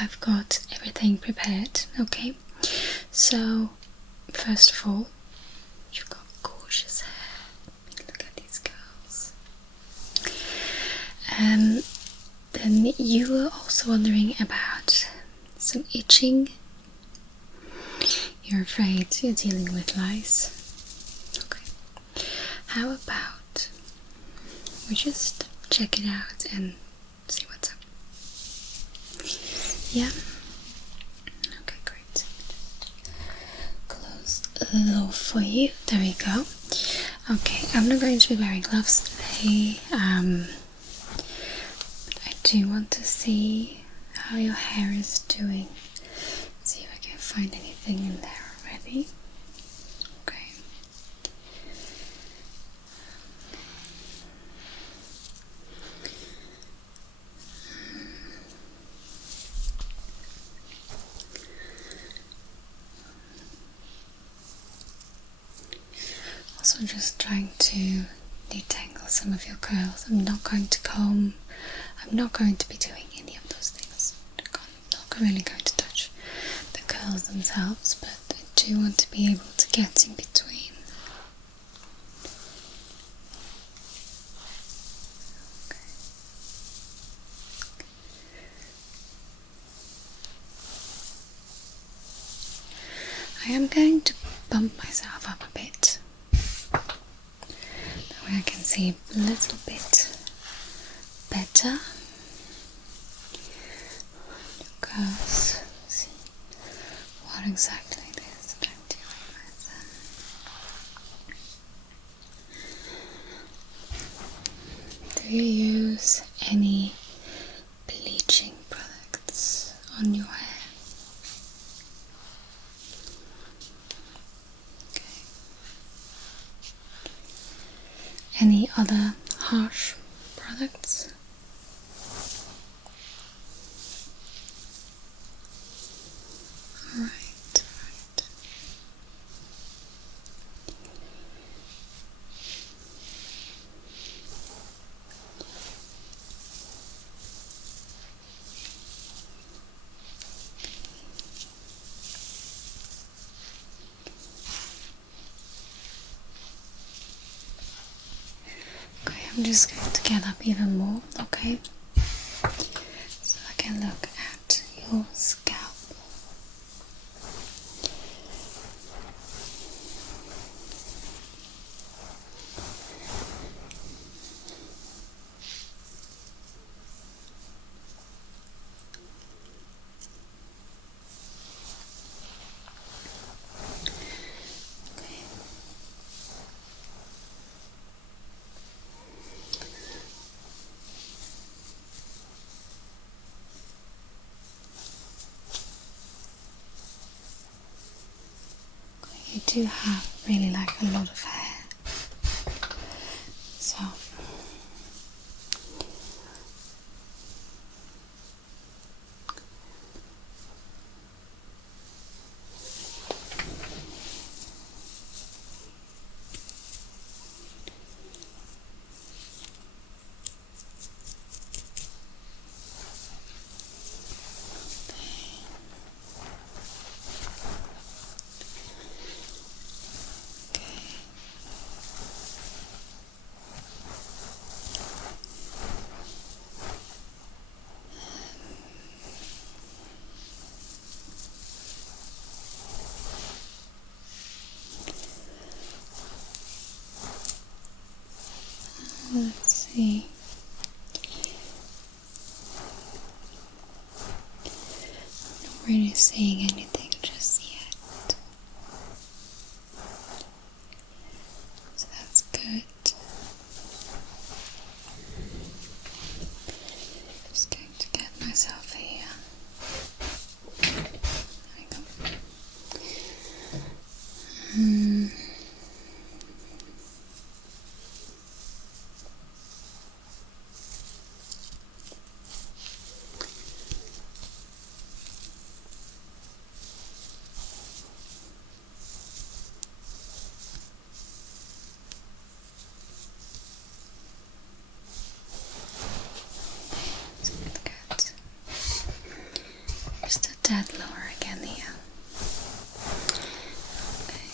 I've got everything prepared, okay? So, first of all, you've got gorgeous hair. Look at these curls. Then you were also wondering about some itching. You're afraid you're dealing with lice. Okay. How about we just check it out and see what's up? Yeah? Okay, great. Close the door for you. There we go. Okay, I'm not going to be wearing gloves today. But I do want to see how your hair is doing. See if I can find anything in there already. Okay. Also just trying to detangle some of your curls. I'm not going to comb. I'm not going to be doing any of those things. I'm not really going to touch the curls themselves, but I do want to be able to get in between. Okay. I am going to bump myself up a bit. That way I can see a little bit better. Curls. See what exactly it is that I'm dealing with. Do you use any bleaching products on your hair? Okay. Any other harsh products? Right. Okay, I'm just going to get up even more, okay? So I can look at your scalp. You do have really like a lot of hair, so let's see. I'm not really seeing anything just yet, so that's good. Just going to get myself here. There we go. that lower again here. Okay.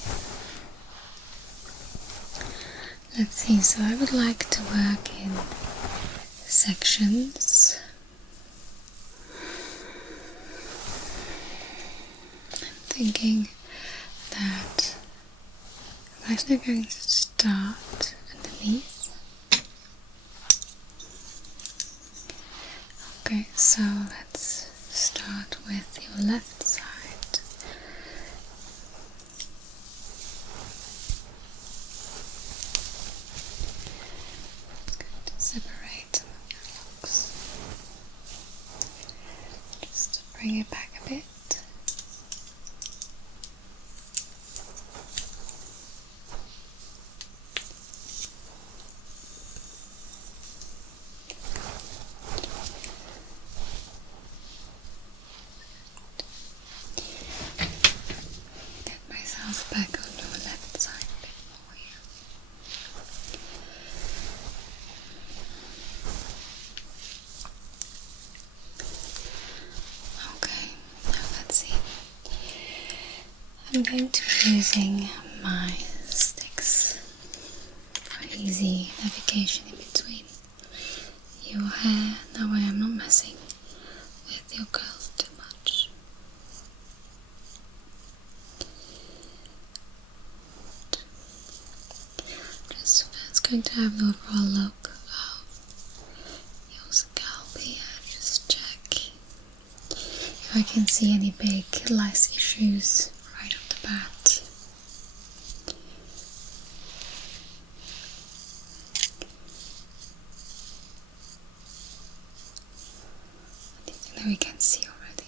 Let's see, so I would like to work in sections. I'm thinking that I'm actually going to start underneath. Okay, so let's start with your left side. I'm going to separate your locks. Just bring it back a bit. Back on your left side a bit more here. Okay, now let's see. I'm going to be using my sticks for easy navigation in between your hair. That way I'm not messing with your curls too much. Just first going to have an overall look of your scalp here. Just check if I can see any big lice issues right off the bat. Anything that we can see already.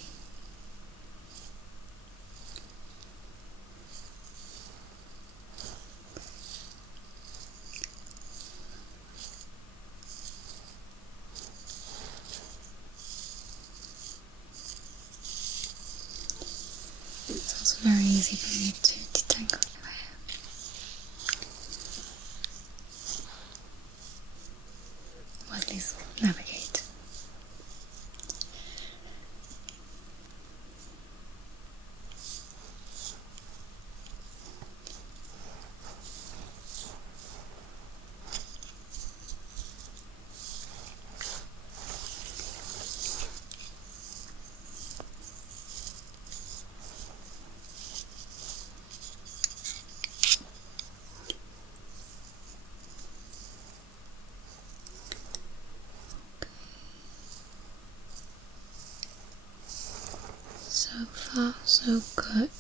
It's also very easy for me to detangle your hair. Or at least navigate. So far, so good.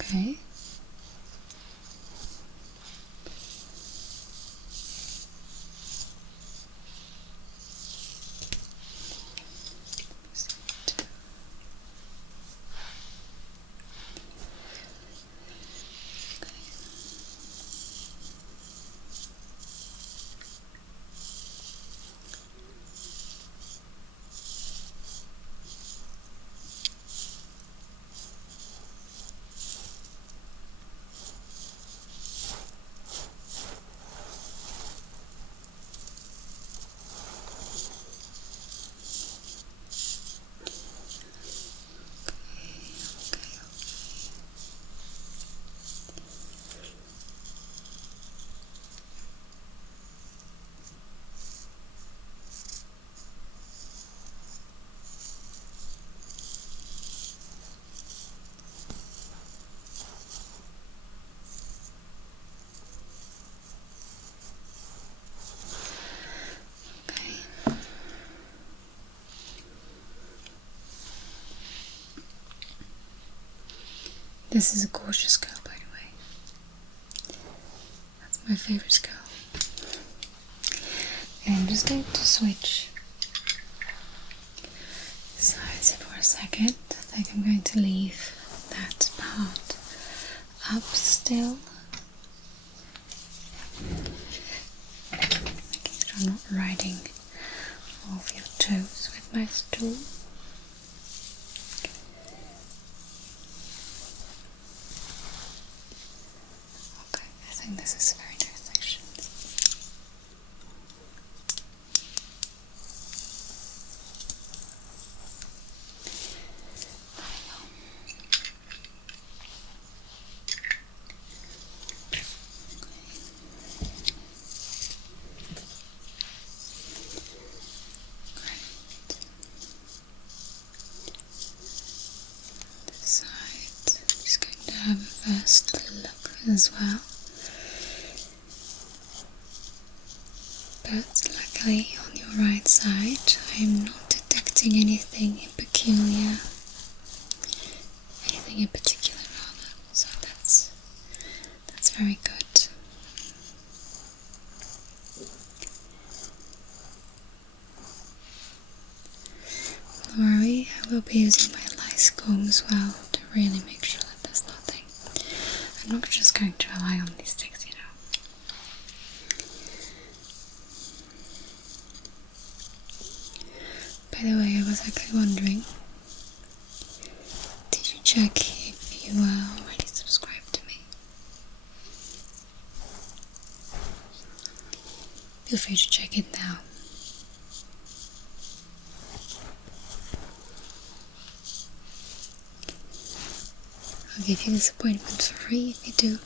Okay. This is a gorgeous curl, by the way. That's my favorite curl. And I'm just going to switch sides for a second. I think I'm going to leave that part up still. Making sure I'm not riding off your toes with my stool. Okay, I think this is a very nice section. Side. I'm just going to have a first look as well. But luckily on your right side I am not detecting anything in peculiar, anything in particular rather, so that's very good. Don't worry, I will be using my LICE comb as well to really make sure that there's nothing. I'm not just going to rely on these sticks, you know. By the way, I was actually wondering, did you check if you were already subscribed to me? Feel free to check it now. I'll give you this appointment for free if you do.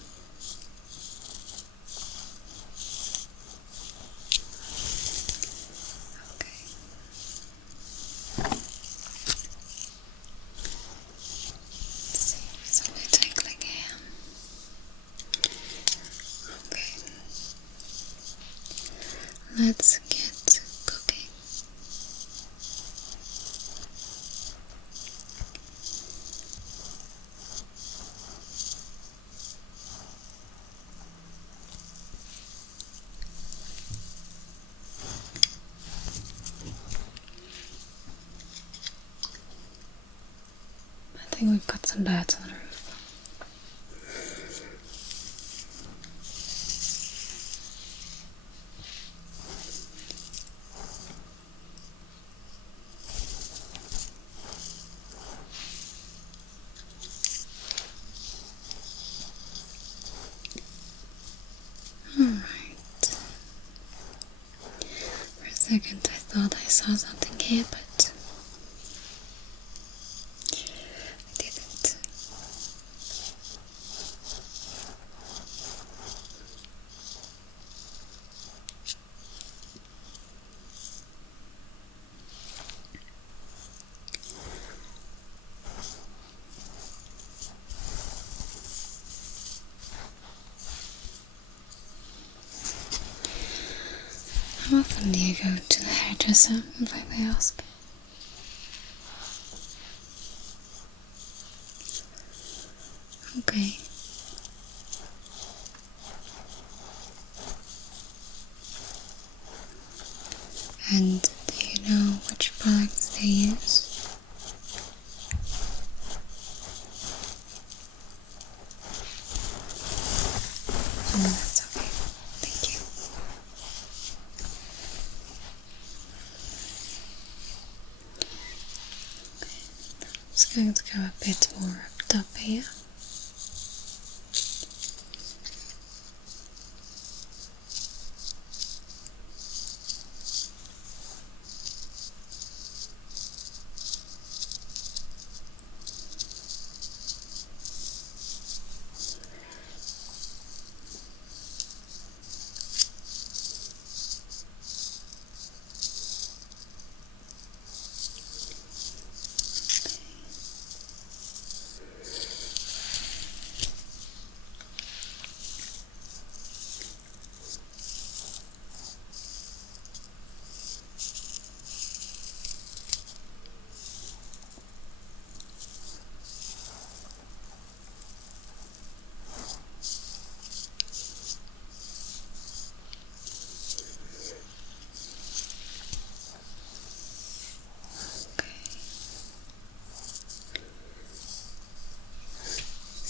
Okay. Let's see if it's only tingling here. Okay. Let's get cooking. I think we've got some birds on the roof. Alright. For a second I thought I saw something here, but I didn't. How often do you go to the hairdresser, if I may ask? Okay. And do you know which products they use? Oh, that's okay. Thank you. Okay. I'm just going to go a bit more up top here.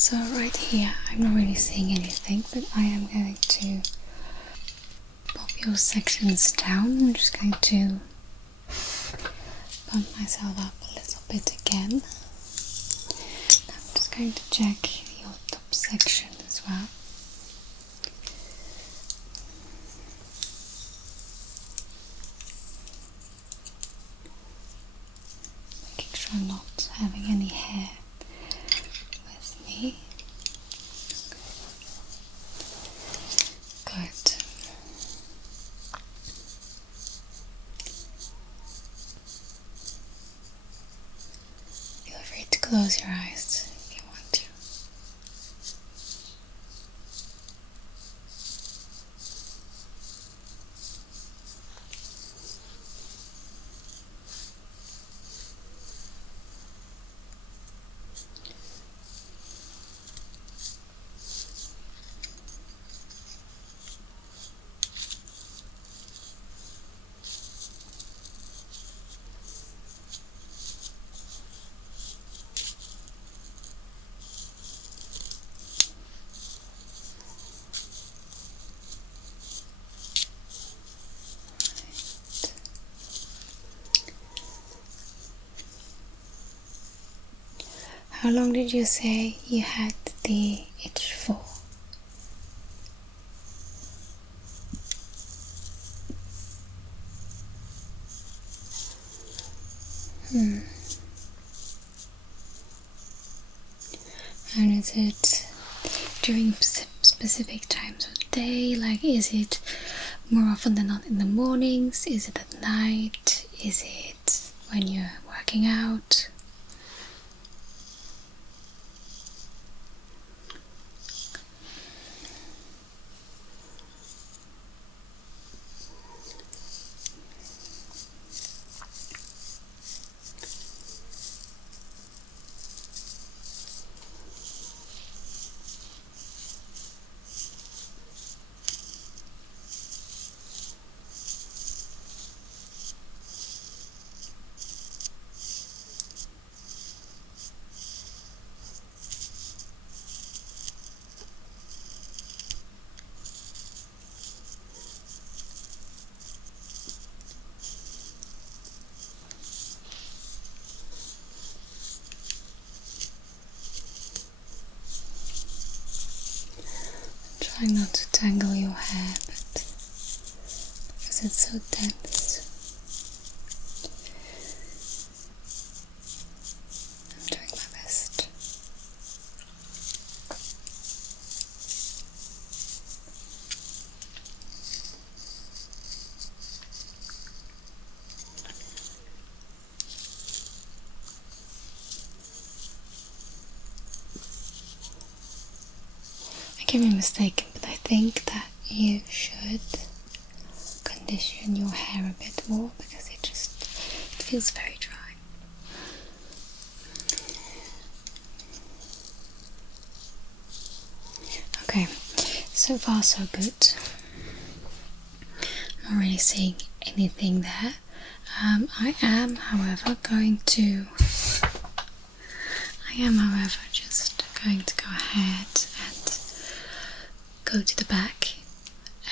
So right here, I'm not really seeing anything, but I am going to pop your sections down. I'm just going to bump myself up a little bit again. I'm just going to check your top section as well. Making sure I'm not having any hair with me. Good. Feel free to close your eyes if you want to. How long did you say you had the itch for? And is it during specific times of day? Like, is it more often than not in the mornings? Is it at night? Is it when you're working out? Try not to tangle your hair, but because it's so dense, I'm doing my best. I can be mistaken, but I think that you should condition your hair a bit more because it feels very dry. Okay, so far so good. I'm not really seeing anything there. I am, however, just going to go ahead and go to the back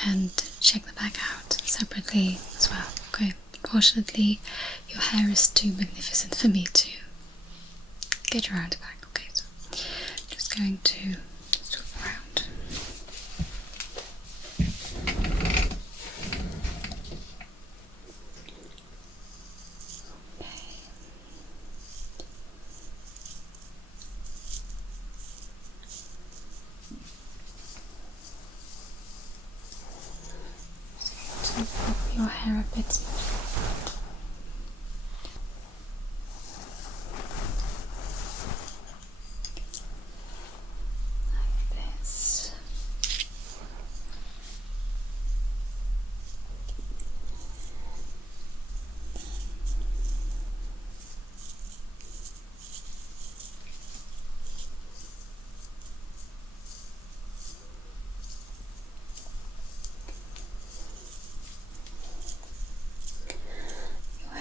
and check the back out separately as well. Okay, fortunately your hair is too magnificent for me to get around the back. Okay, so just going to swoop around. Pop your hair a bit. Like this.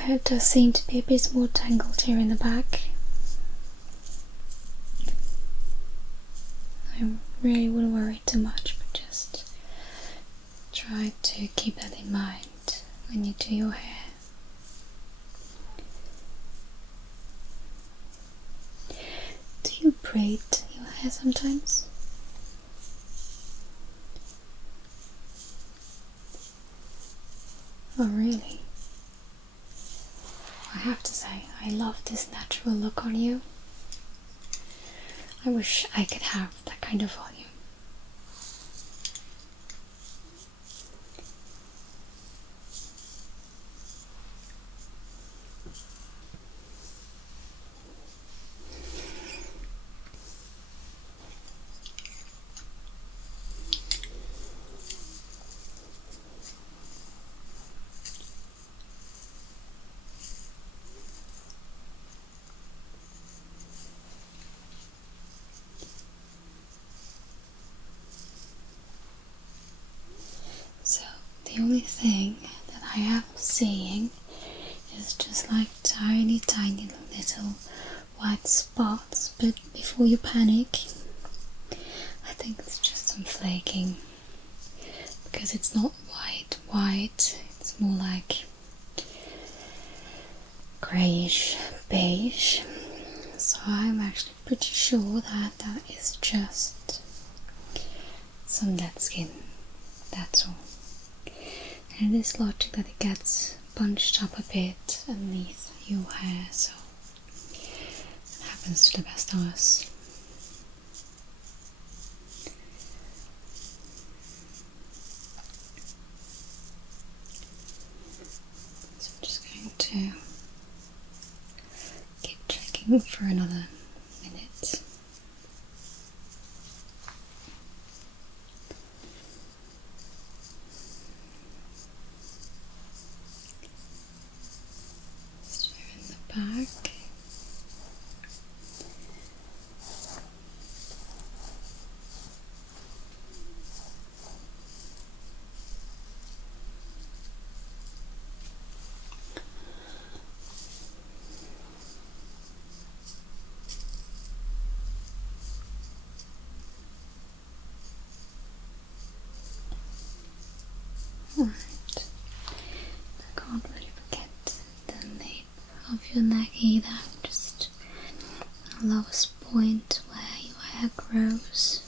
It does seem to be a bit more tangled here in the back. really wouldn't worry too much, but just try to keep that in mind when you do your hair. Do you braid your hair sometimes? Oh really? I have to say, I love this natural look on you. I wish I could have that kind of volume. So the only thing that I am seeing is just like tiny little white spots, but before you panic, I think it's just some flaking, because it's not white, it's more like greyish beige. So I'm actually pretty sure that that is just some dead skin, that's all. And it is logic that it gets bunched up a bit underneath your hair, so it happens to the best of us. So I'm just going to keep checking for another minute. Back. Alright, I can't really forget the nape of your neck either, just the lowest point where your hair grows.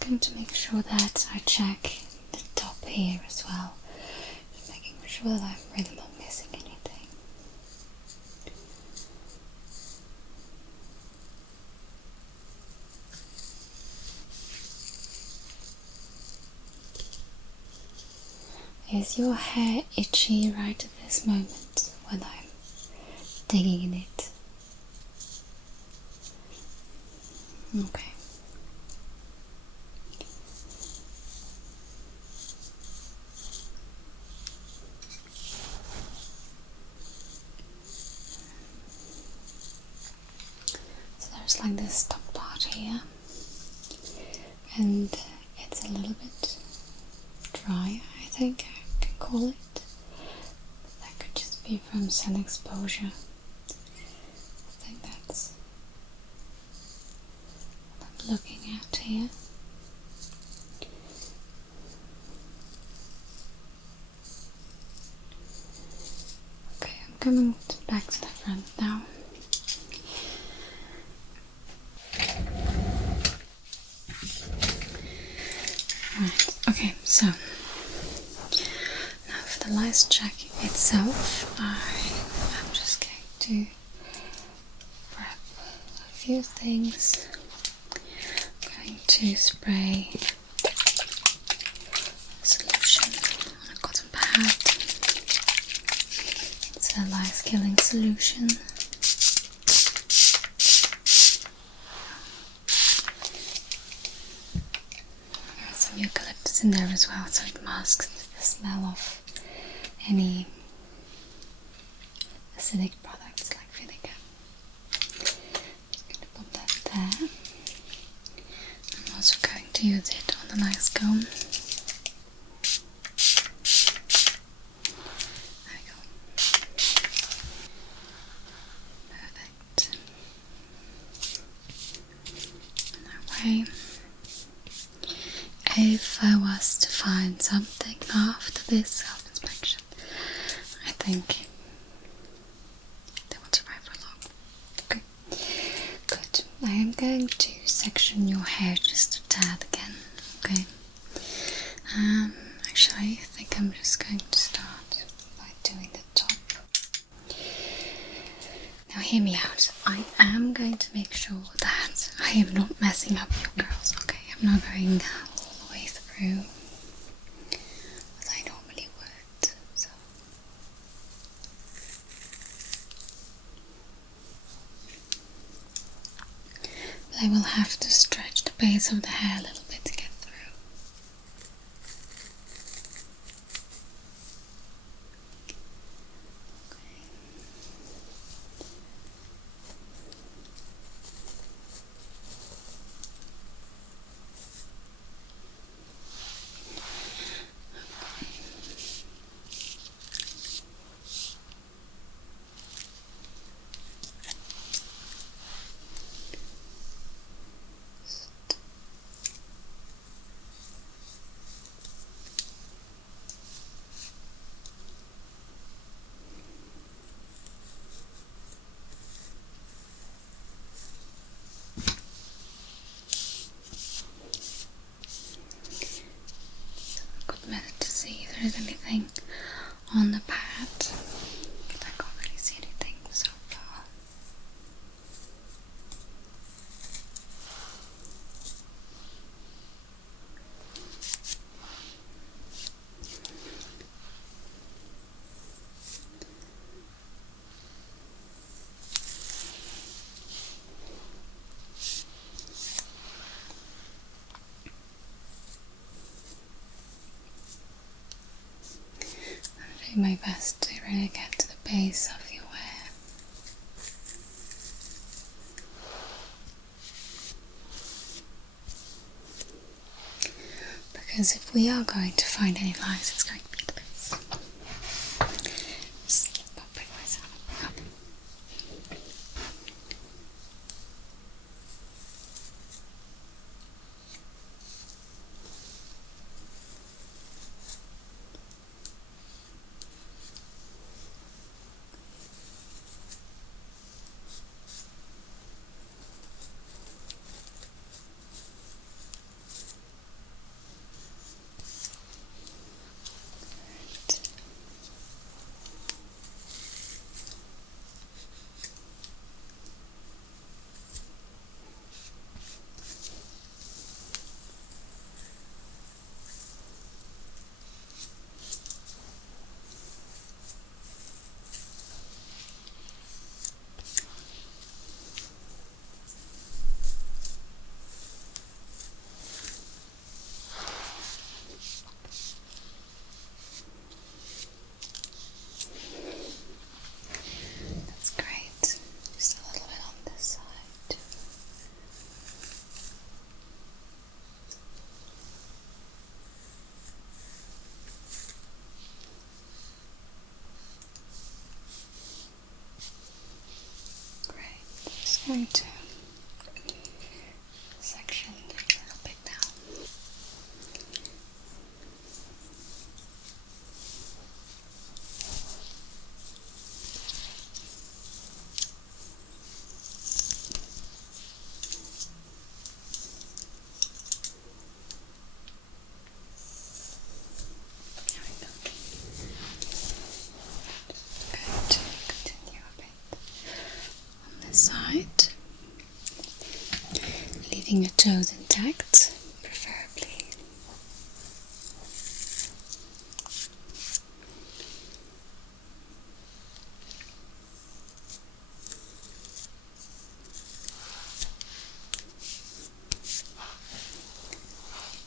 Going to make sure that I check the top here as well, just making sure that I'm really not missing anything. Is your hair itchy right at this moment when I'm digging in it? Okay. Like this top part here, and it's a little bit dry, I think I can call it. That could just be from sun exposure. I think that's what I'm looking at here. Okay, I'm coming back to the front now. Right, okay, so now for the LICE check itself, I'm just going to prep a few things. going to spray a solution on a cotton pad. It's a lice killing solution. There's some eucalyptus in there as well, so it masks the smell of any acidic products like vinegar. Just going to put that there. I'm also going to use it on the lice comb. There we go. Perfect. That way. If I was to find something after this self-inspection, I think they won't survive for long. Okay, good. I am going to section your hair just a tad again. Okay. Actually, I think I'm just going to start by doing the top. Now, hear me out. I am going to make sure that I am not messing up your curls. Okay, I'm not going all the way through as I normally would. So. But I will have to stretch the base of the hair a little bit to get through. Is anything on the pad, but I can't really see anything so far. I'm doing my best to really get to the base of your hair. Because if we are going to find any lice, it's going to be at the base. Just popping myself up. Going to section a little bit down. There we go. Going to continue a bit on this side. Leaving your toes intact. contact, preferably.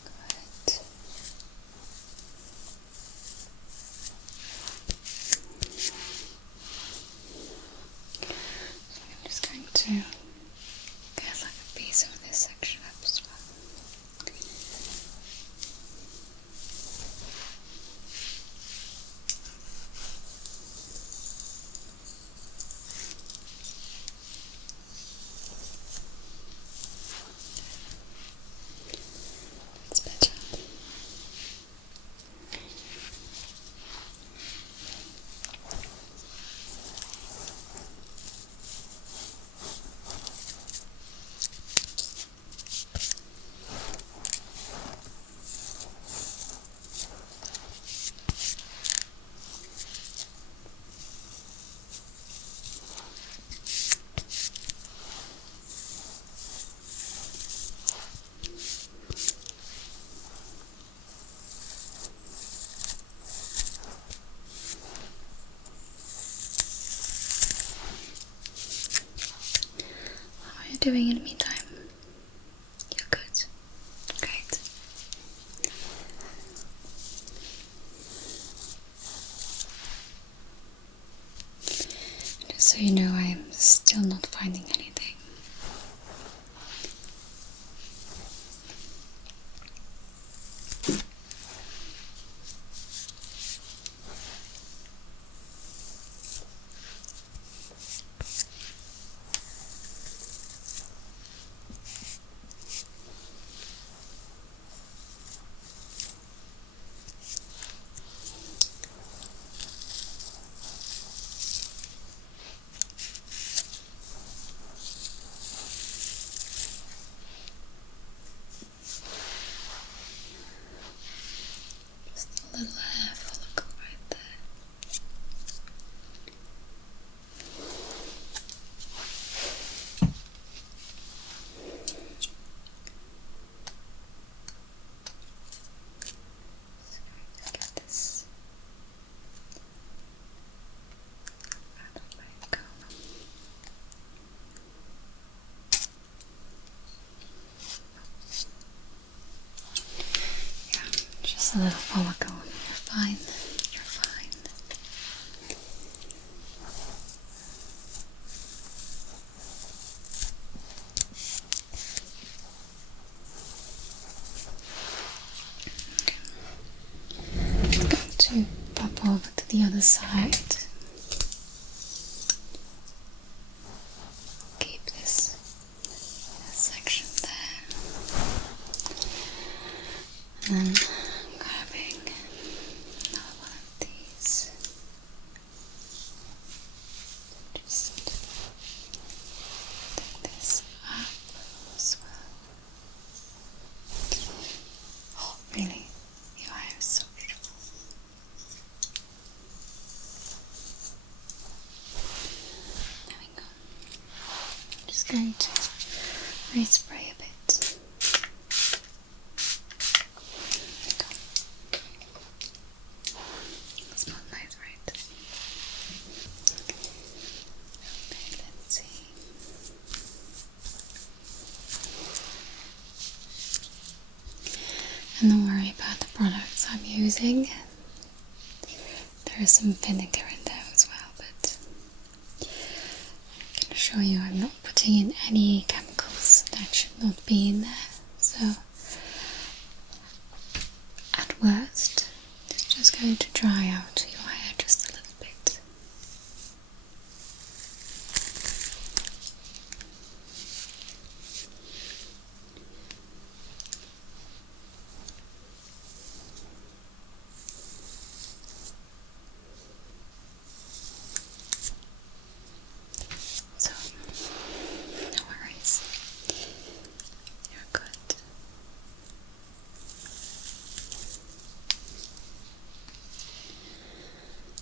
Good. So I'm just going to get like a piece of this section up as well. That's better. How are you doing in the meantime? You're good. Great. Just so you know, I am still not finding anything. A little hair follicle right there. Just going to get this out of my comb. Yeah, just a little follicle. You're fine. You're fine. I'm going to pop over to the other side. Keep this section there. And then grabbing another one of these. Just take this up as well. Oh, really? Your hair is so beautiful. There we go. I'm just going to respray a bit. There we go. Smells nice, right? Okay, let's see. And don't worry about the products I'm using. There is some vinegar in there as well, but I'm going to show you I'm not putting in any chemicals that should not be in there. So at worst, it's just going to dry out your hair just a little bit. So, no worries. You're good.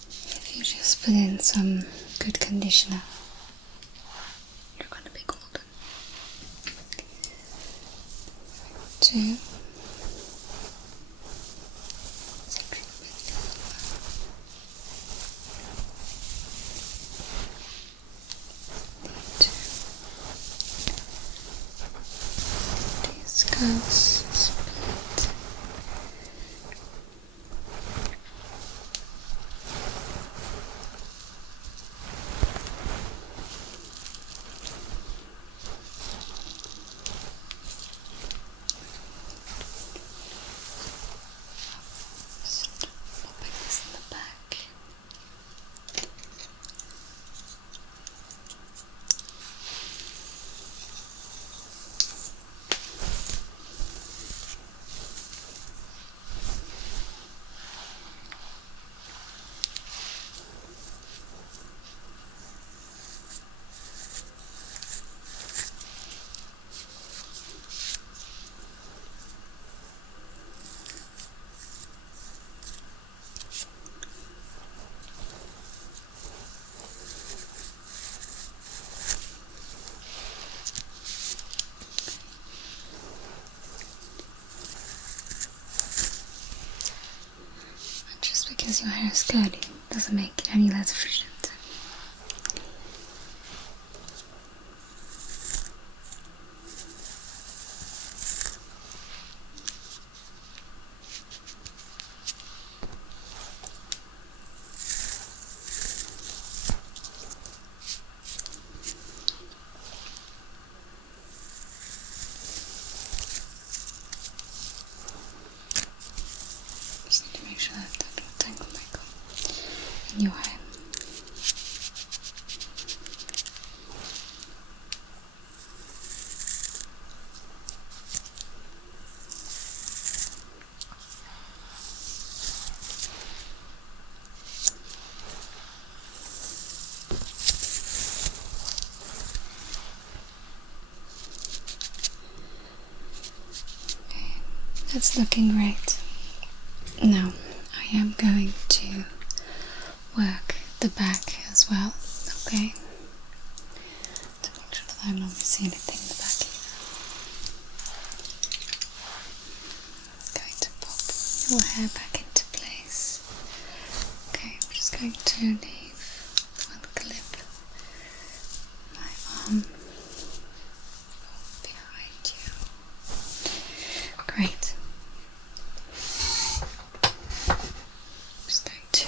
If you just put in some good conditioner, you're gonna be golden. There we to discuss split. Popping this in the back. Just because your hair is curly doesn't make it any less efficient. Just need to make sure that I don't tangle my comb in your hair. Okay, that's looking great. Now I am going to work the back as well, okay? To make sure that I'm not missing anything in the back either. I'm going to pop your hair back into place. Okay, I'm just going to leave one clip my arm behind you. Great. Just going to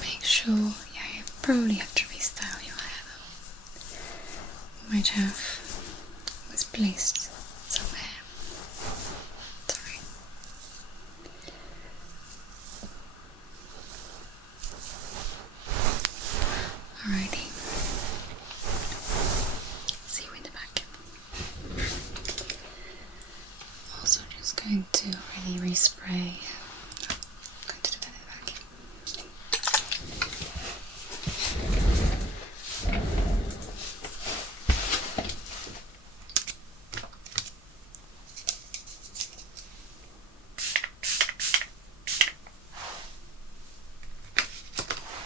make sure, yeah, you probably have to restyle your hair though. You might have misplaced some hair. Sorry. Alrighty. See you in the back. Also just going to really respray. Going to do that in the back.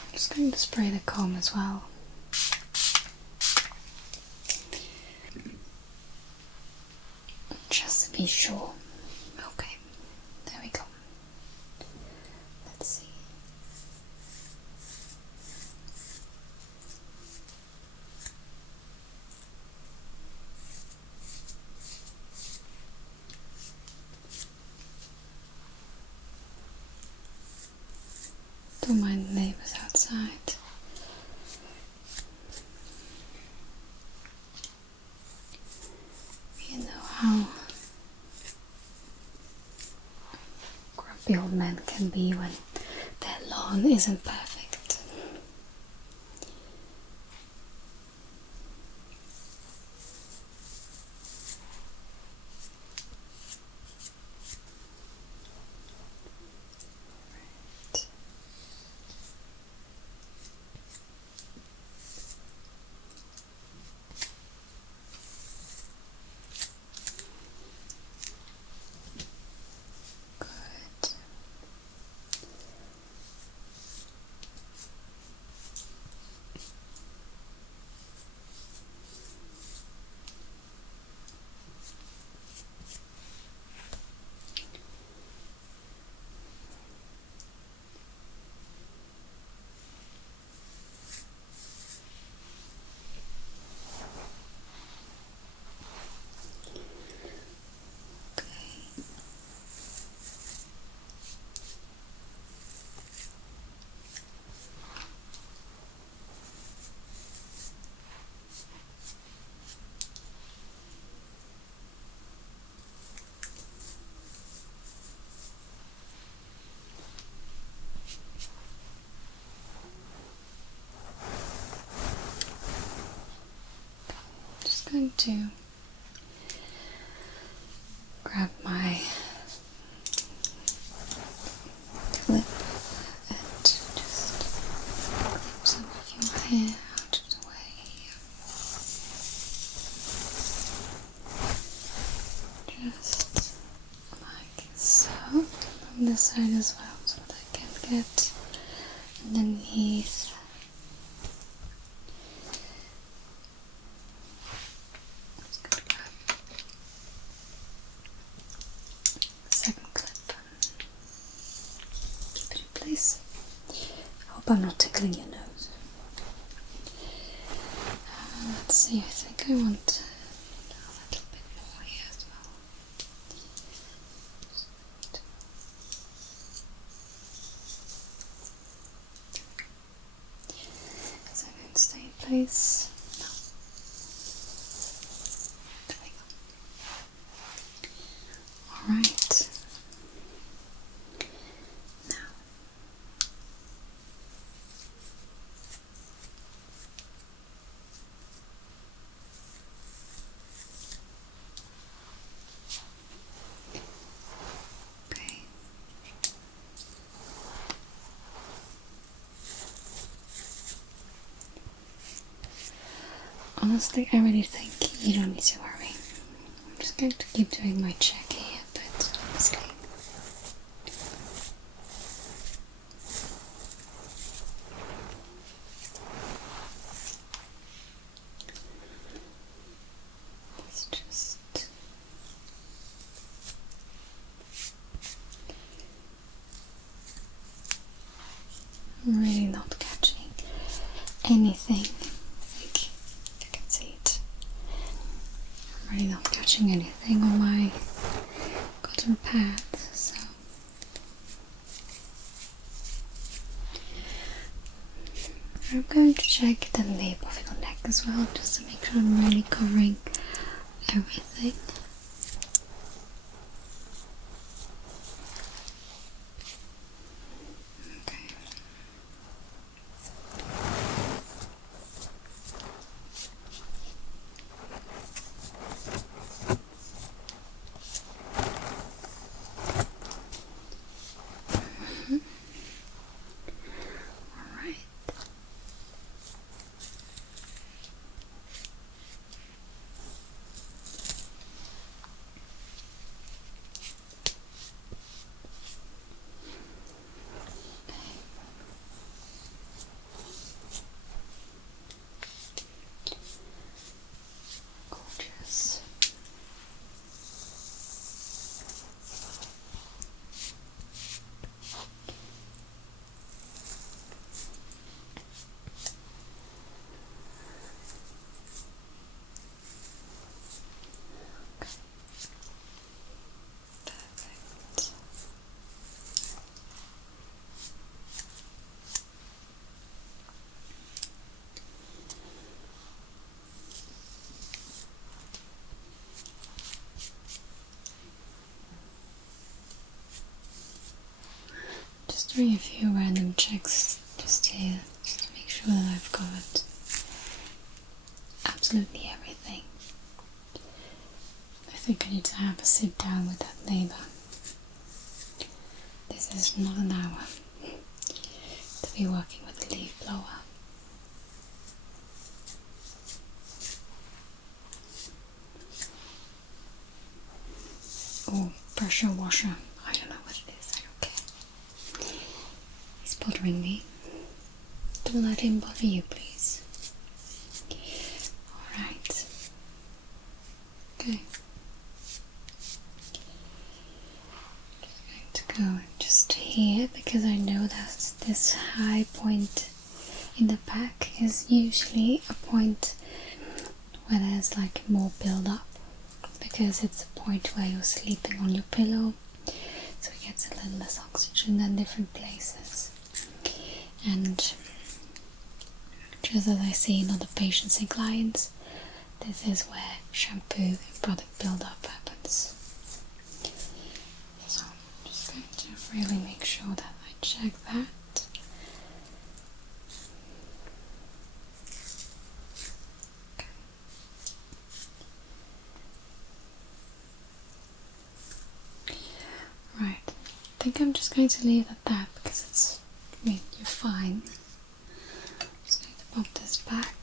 I'm just going to spray the comb as well. Just to be sure. Okay, there we go. Let's see. Don't mind the neighbours outside. You know how grumpy old men can be when their lawn isn't perfect. Right. Good. to grab my clip and just grab some of your hair out of the way here. Just like so. On this side as well, so that I can get underneath. Second clip. Keep it in place. I hope I'm not tickling your nose. Let's see, I think I want a little bit more here as well. Is that going to stay in place? No. There we go. Alright. Now. Okay. Honestly, I really think you don't need to worry. I'm just going to keep doing my check here, but honestly. It's just I'm really not catching anything. I think you can see it. I'm really not catching anything on my cotton pad, so I'm going to check the nape of your neck as well, just to make sure I'm really covering everything. Okay. Alright. Gorgeous. Perfect. Just doing a few random checks just here, just to make sure that I've covered absolutely everything. I think I need to have a sit down with that neighbor. This is not an hour to be working with a leaf blower. Or pressure washer. I don't know what it is, I don't care. He's bothering me. Don't let him bother you, please. Alright. Okay. Just going to go just here, because I know that this high point in the back is usually a point where there's like more build up, because it's a point where you're sleeping on your pillow, so it gets a little less oxygen than different places. And just as I see in other patients and clients, this is where shampoo and product buildup happens. So I'm just going to really make sure that I check that. think I'm just going to leave it at that because it's, I mean, you're fine. I'm just going to pop this back.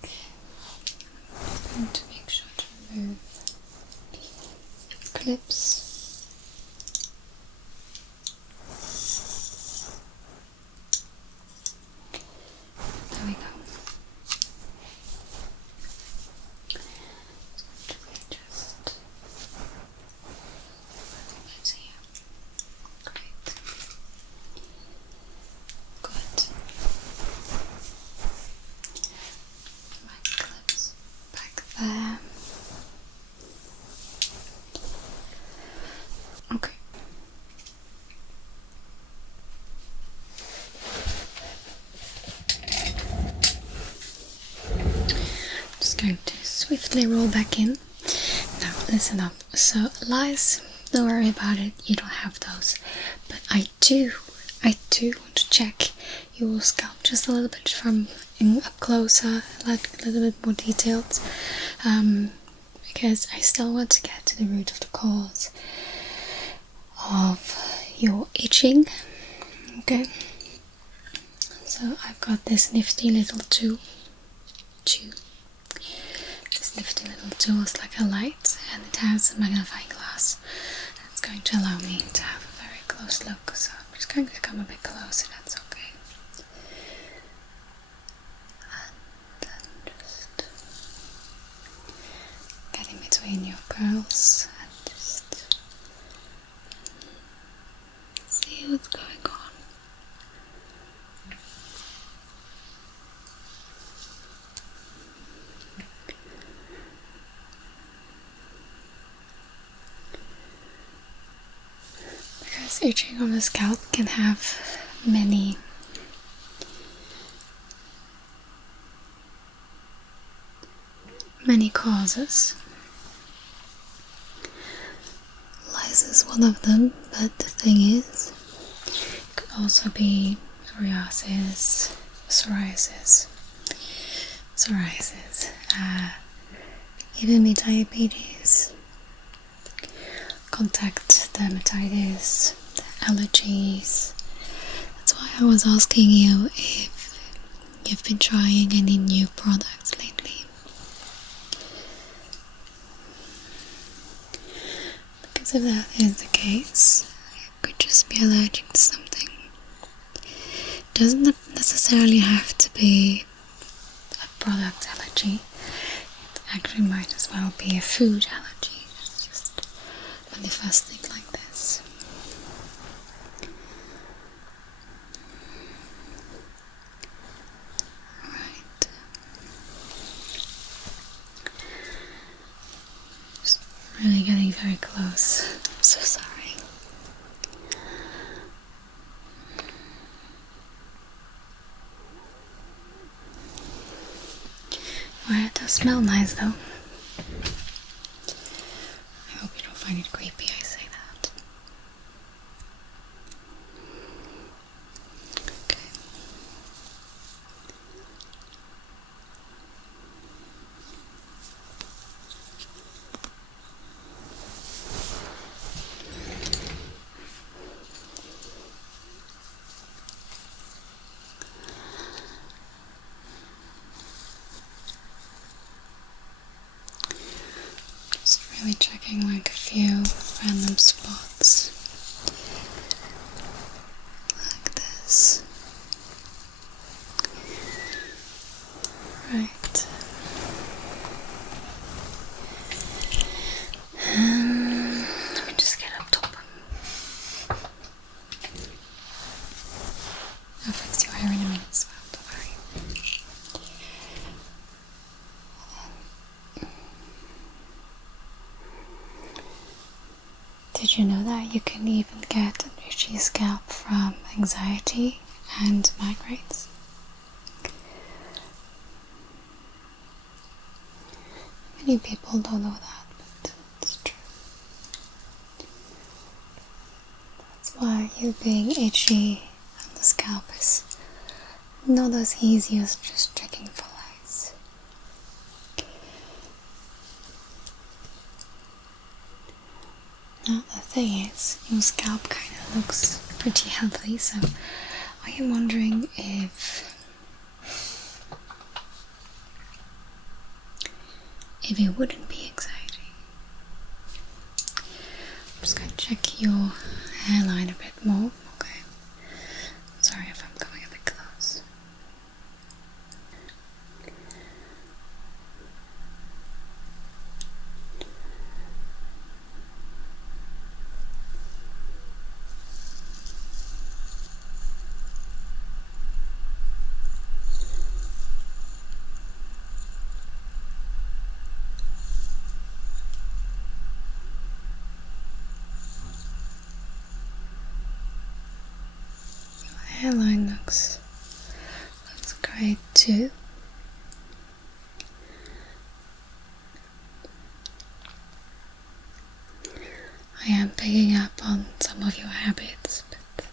I'm going to make sure to remove clips. There we go. Going to swiftly roll back in. Now listen up. So LICE, don't worry about it, you don't have those. But I do want to check your scalp just a little bit from up closer, like a little bit more detailed, because I still want to get to the root of the cause of your itching. Okay, so I've got this nifty little tool. This nifty little tool is like a light, and it has a magnifying glass. It's going to allow me to have a very close look, so I'm just going to come a bit closer, that's okay. And then just get in between your curls and just see what's going on. Itching on the scalp can have many causes. LICE is one of them, but the thing is, it could also be psoriasis, even be diabetes, contact dermatitis, allergies. That's why I was asking you if you've been trying any new products lately. Because if that is the case, you could just be allergic to something. It doesn't necessarily have to be a product allergy. It actually might as well be a food allergy. It's just manifesting like this. Right. Just really getting very close. I'm so sorry. Well, it does smell nice though. I hope you don't find it creepy I say that. Okay. Just really checking like a few random spots. Like this. Right. Let me just get up top. I'll fix your hair in a minute as well, don't worry. Did you know that you can even get an itchy scalp from anxiety and migraines? Many people don't know that, but it's true. That's why you being itchy on the scalp is not as easy as just checking for lice. Now the thing is, your scalp kind of looks pretty healthy, so I am wondering if it wouldn't be exciting. I'm just going to check your hairline a bit more. Okay. Sorry if I'm coming a bit close. Hairline looks great too. I am picking up on some of your habits, but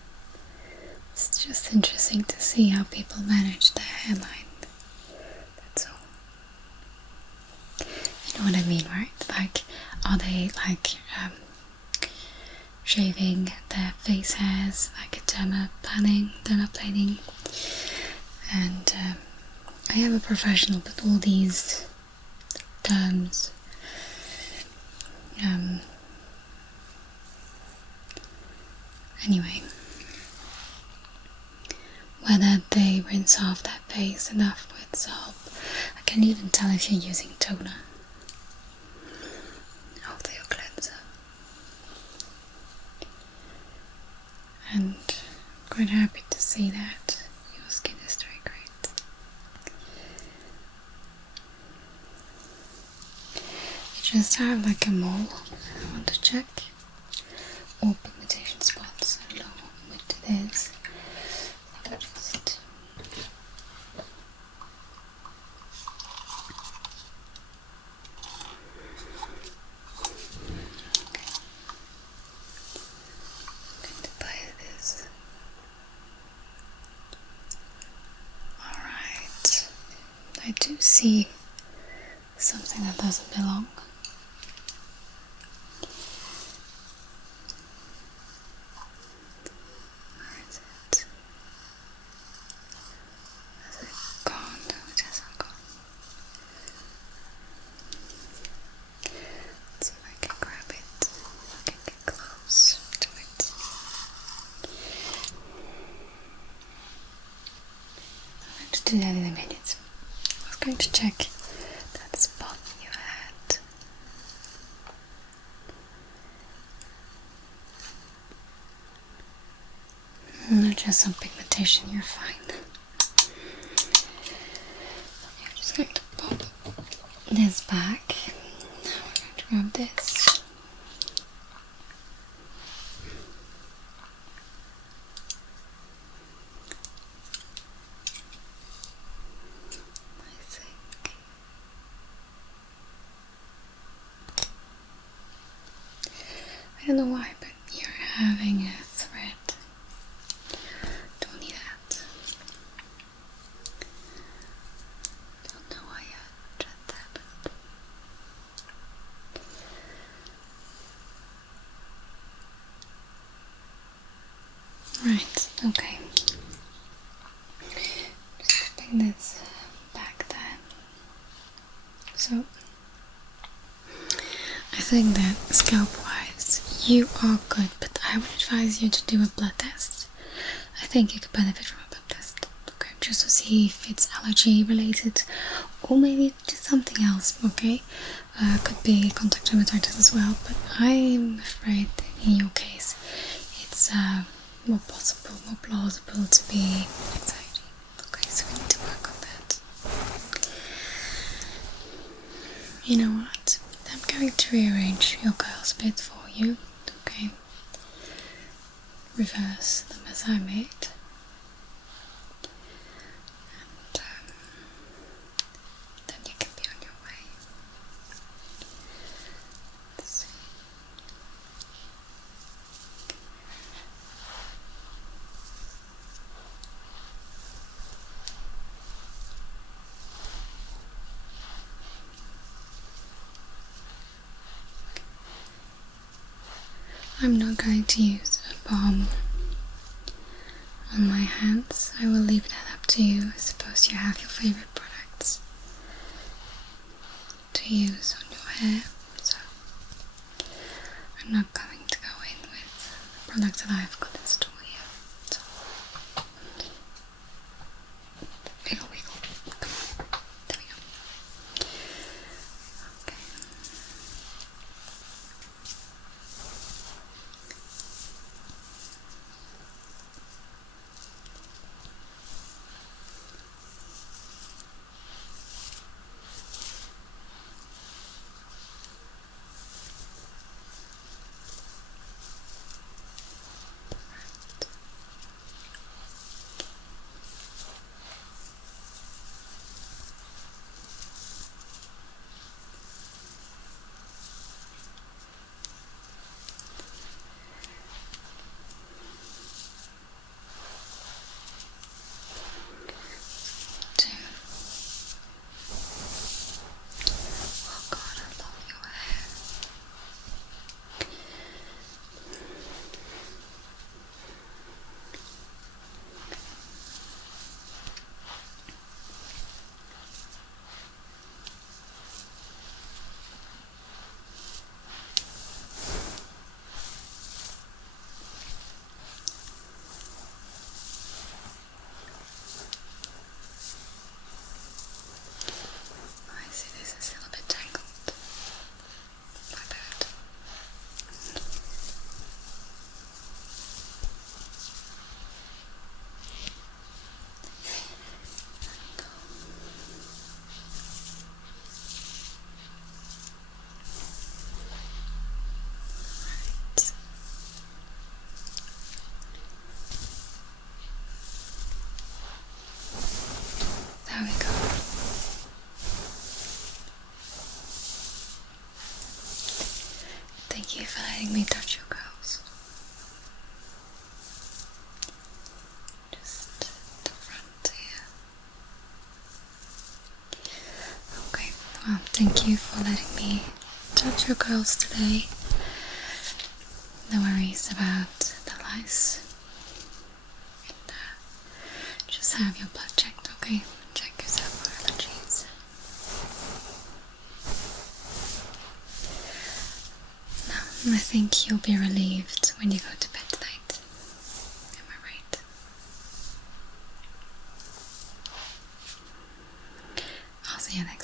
it's just interesting to see how people manage their hairline. That's all. You know what I mean, right? Like, are they like shaving their face hairs, like dermaplaning, and I am a professional, but all these terms anyway, whether they rinse off their face enough with soap. I can even tell if you're using toner after your cleanser. And I'm quite happy to see that your skin is doing great. You just have like a mole I want to check, or pigmentation spots. I don't know what it is. I'll just apply this. Alright, I do see something that doesn't belong. Where is it? Has it gone? No, it hasn't gone. Let's see if I can grab it. I can get close to it. I'm going to do that in a minute. I was going to check that spot you had. Not just some pigmentation, you're fine. Okay, I'm just going to pop this back. Now we're going to grab this. I think I don't know why, but you're having a thread. Don't need that. Don't know why that happened. Right, okay. Just putting this back there. So, I think that scalp-wise, you are good, but I would advise you to do a blood test. I think you could benefit from a blood test, okay, just to see if it's allergy related, or maybe just something else, okay? Could be contact dermatitis as well, but I'm afraid in your case, it's more possible, more plausible to be anxiety. Okay, so we need to work on that. You know what? I'm going to rearrange your curls a bit for you, okay? Reverse them as I made. And then you can be on your way. Let's see. I'm not going to use a balm on my hands. I will leave that up to you. I suppose you have your favorite products to use on your hair, so I'm not going to go in with the products that I've got in store here. So wiggle, wiggle. Come on. There we go. Okay. Oh God, I love your hair. I see this is still a bit tangled. My bad. There we go. Thank you for letting me touch your curls. Just the front here. Okay, well, thank you for letting me touch your curls today. No worries about the lice. And, just have your blood checked, okay? Check yourself for allergies. Now, I think you'll be relieved when you go to bed tonight. Am I right? I'll see you next